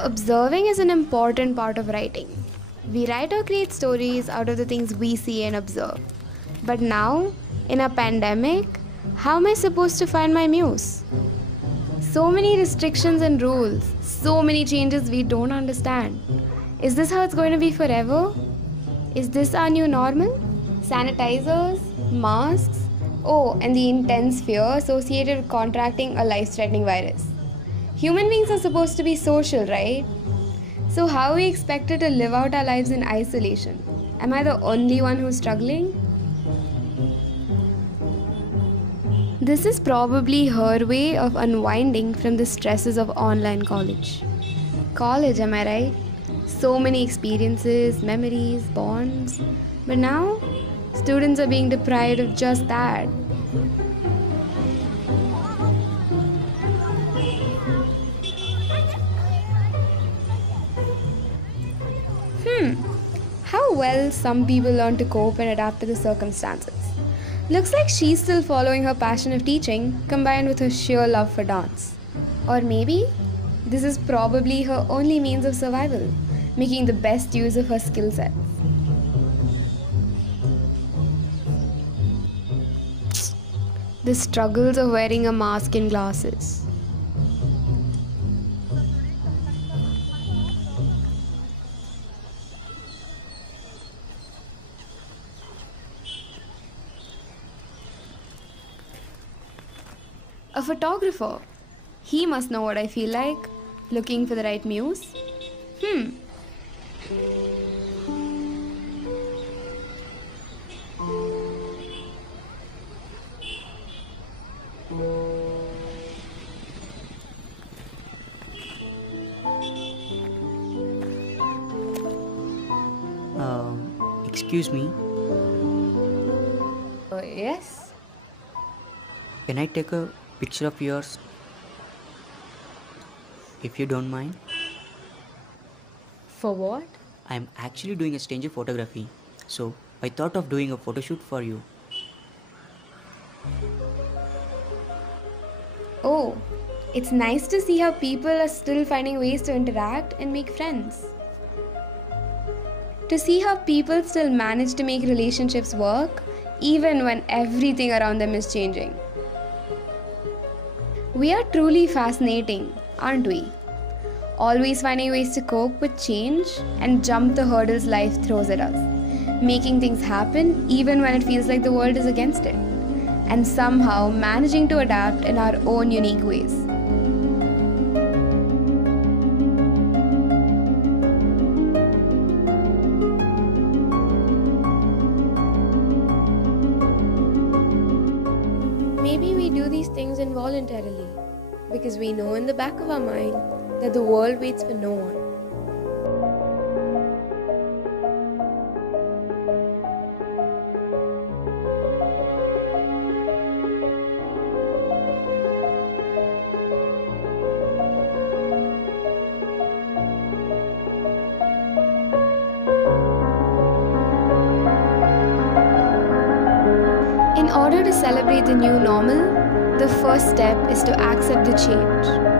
Observing is an important part of writing. We write or create stories out of the things we see and observe. But now, in a pandemic, how am I supposed to find my muse? So many restrictions and rules, so many changes we don't understand. Is this how it's going to be forever? Is this our new normal? Sanitizers, masks, oh, and the intense fear associated with contracting a life threatening virus. Human beings are supposed to be social, right? So, how are we expected to live out our lives in isolation? Am I the only one who's struggling? This is probably her way of unwinding from the stresses of online college. College, am I right? So many experiences, memories, bonds. But now, students are being deprived of just that. How well some people learn to cope and adapt to the circumstances. Looks like she's still following her passion of teaching combined with her sheer love for dance. Or maybe this is probably her only means of survival, making the best use of her skill set. The struggles of wearing a mask and glasses. A photographer. He must know what I feel like. Looking for the right muse. Hmm. Excuse me, Yes. can I take a picture of yours? If you don't mind. For what? I'm actually doing a stranger photography, so I thought of doing a photo shoot for you. Oh, it's nice to see how people are still finding ways to interact and make friends. To see how people still manage to make relationships work even when everything around them is changing. We are truly fascinating, aren't we? Always finding ways to cope with change and jump the hurdles life throws at us, making things happen even when it feels like the world is against it, and somehow managing to adapt in our own unique ways. Maybe we do these things involuntarily because we know in the back of our mind that the world waits for no one. In order to celebrate the new normal, the first step is to accept the change.